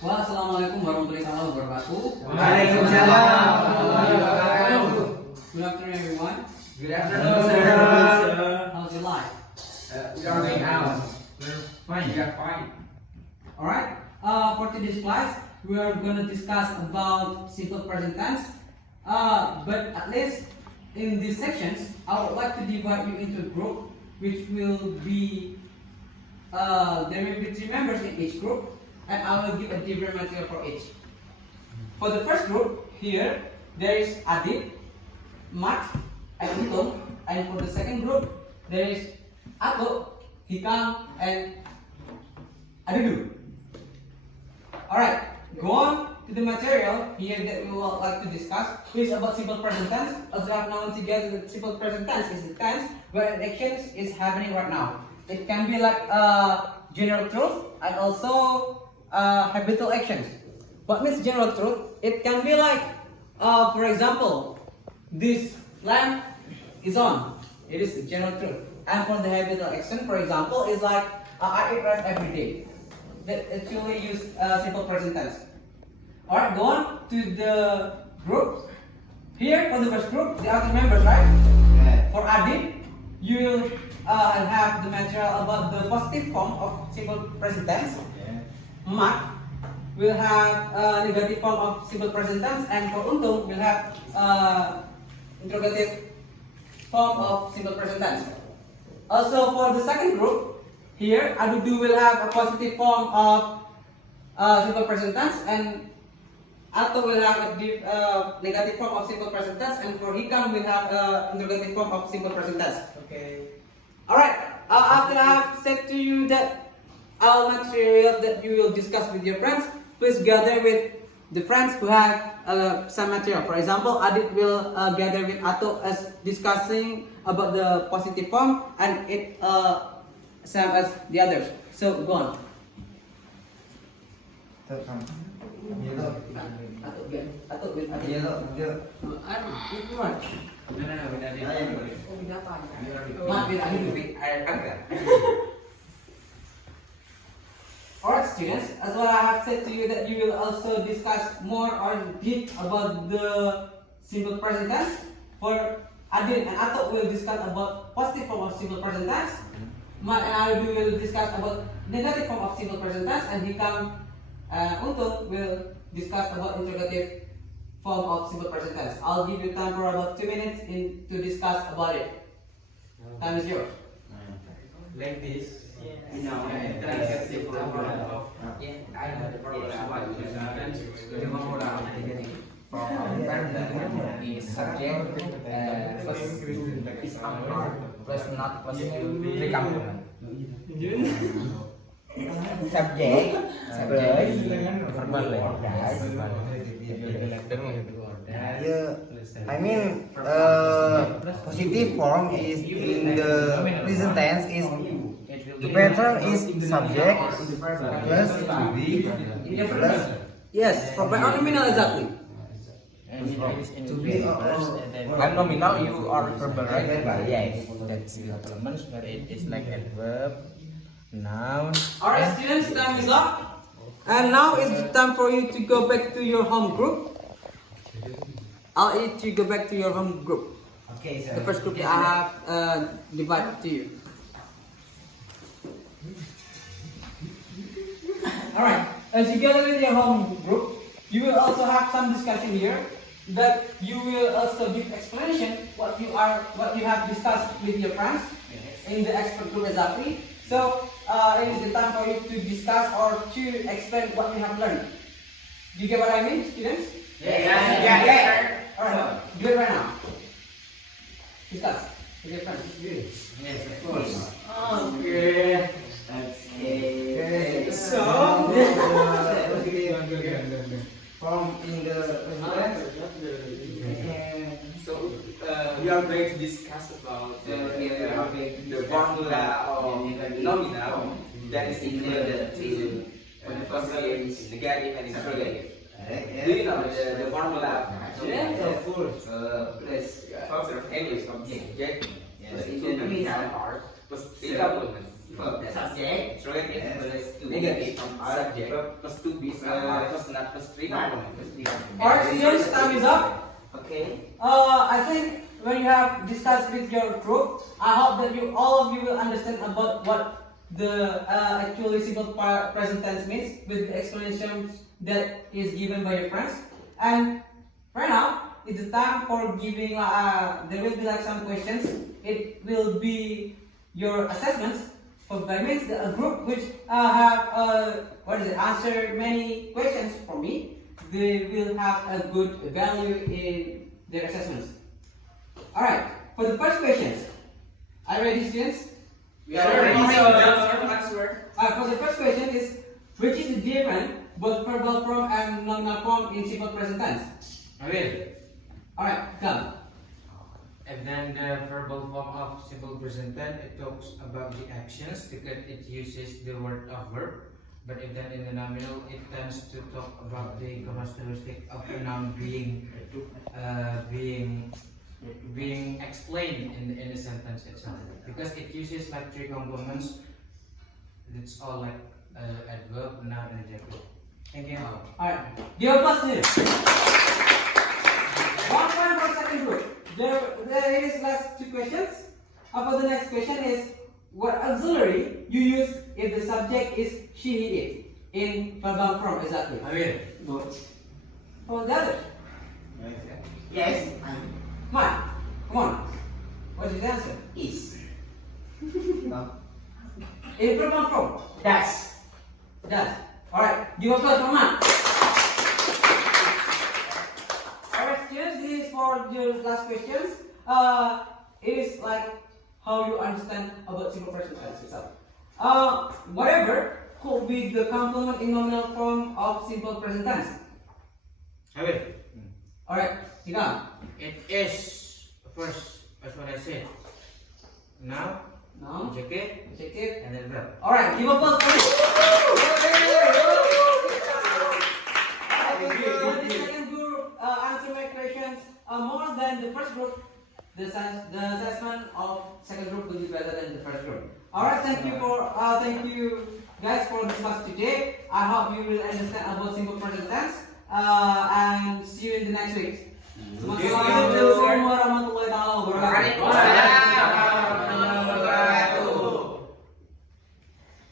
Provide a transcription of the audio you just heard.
Assalamualaikum warahmatullahi wabarakatuh. Waalaikumsalam warahmatullahi wabarakatuh. Good afternoon, everyone. Good afternoon, sir. How's your life? We are doing out. We're fine. We are fine. All right. For today's class, we are going to discuss about simple present tense. But at least in these sections, I would like to divide you into a group, which will be there will be 3 members in each group, and I will give a different material for each. For the first group, here there is Adit, Mat, and Untung, and for the second group, there is Ato, Hikam, and Adidu. Alright, go on to the material here that we would like to discuss. Is about simple present tense. As we have known together, the simple present tense is the tense where an action is happening right now. It can be like general truth and also habitual actions. What means general truth? It can be like, for example, this lamp is on. It is general truth. And for the habitual action, for example, is like I eat rice every day. That actually use simple present tense. Alright, go on to the group. Here for the first group, there are 2 members, right? Yeah. For Adit, you will have the material about the positive form of simple present tense. Mat will have negative form of simple present tense, and for Untung will have interrogative form of simple present tense. Also for the second group, here Adidu will have a positive form of simple present tense, and Ato will have a negative form of simple present tense, and for Hikam will have interrogative form of simple present tense. Okay. Alright, after I have said to you that all materials that you will discuss with your friends, please gather with the friends who have some material. For example, Adit will gather with Ato as discussing about the positive form, and it same as the others. So go on. Alright students, as what I have said to you that you will also discuss more or deep about the simple present tense. For Adin and Ato will discuss about positive form of simple present tense. Mat and Adidu will discuss about negative form of simple present tense, and Hikam and Untung will discuss about interrogative form of simple present tense. I'll give you time for about 2 minutes to discuss about it. Time is yours. Like this. No, I have the formula of is subject plus is part plus not plus recomponent. Subject verbal I mean, positive form is in the present tense is the pattern is subject plus to be plus Yes, for nominal exactly. to be I'm nominal, you are verbal, right? Yes, that's the elements where it is like adverb, noun. Alright students, time is up. And now it's time for you to go back to your home group. I'll need to go back to your home group. Okay, sir. The first group that I have divided to you. Alright, as you gather with your home group, you will also have some discussion here. That you will also give explanation what you have discussed with your friends in the expert group exactly. So it is the time for you to discuss or to explain what you have learned. Do you get what I mean, students? Yeah. Alright, do it right now. Discuss with your friends. Yes, of course. Okay. So from in the So we are going to discuss about the formula of nominal that is included in the positive, negative, and interrogative. Do you know the formula? of course. Let's focus on English subject plus Indonesian part plus the complement. verb subject, relative plus to negative subject plus to be plus not plus three complement. Alright, students, time is up. Okay. I think when you have discussed with your group, I hope that all of you will understand about what the actually simple present tense means with the explanations that is given by your friends. And right now, it's the time for giving. There will be like some questions. It will be your assessments. For by means a group which have answered many questions from me, they will have a good value in their assessments. Alright, for the first questions, are you ready, students? We are ready. For the first question is, which is the difference both verbal form and nominal form in simple present tense? I will. Alright, come. And then the verbal form of simple present tense, it talks about the actions because it uses the word of verb. But if then in the nominal, it tends to talk about the characteristic of a noun being explained in the sentence itself. Because it uses like three complements. It's all like adverb, noun, and adjective. Thank you. Alright, give a plus here. 1 point for second group. There is last two questions. For the next question is, what auxiliary you use if the subject is she, he, it in verbal form exactly? I will. Good. For the other, Yes. Mike, come on. What is the answer? Is. In verbal form. Dash. Does. Alright, give a plus for Mike. Alright, students, this is for your last questions. It is like how you understand about simple present tense itself. Whatever could be the complement in nominal form of simple present tense. I will. Alright, you go. It is first, that's what I said. Now, Now, check it, check it. and then verb. Alright, give a plus for it. I think the second group answer my questions more than the first group. The assessment of second group will be better than the first group. Alright, thank you guys for this class today. I hope you will understand about simple present tense. And see you in the next week. Assalamualaikum warahmatullahi wabarakatuh.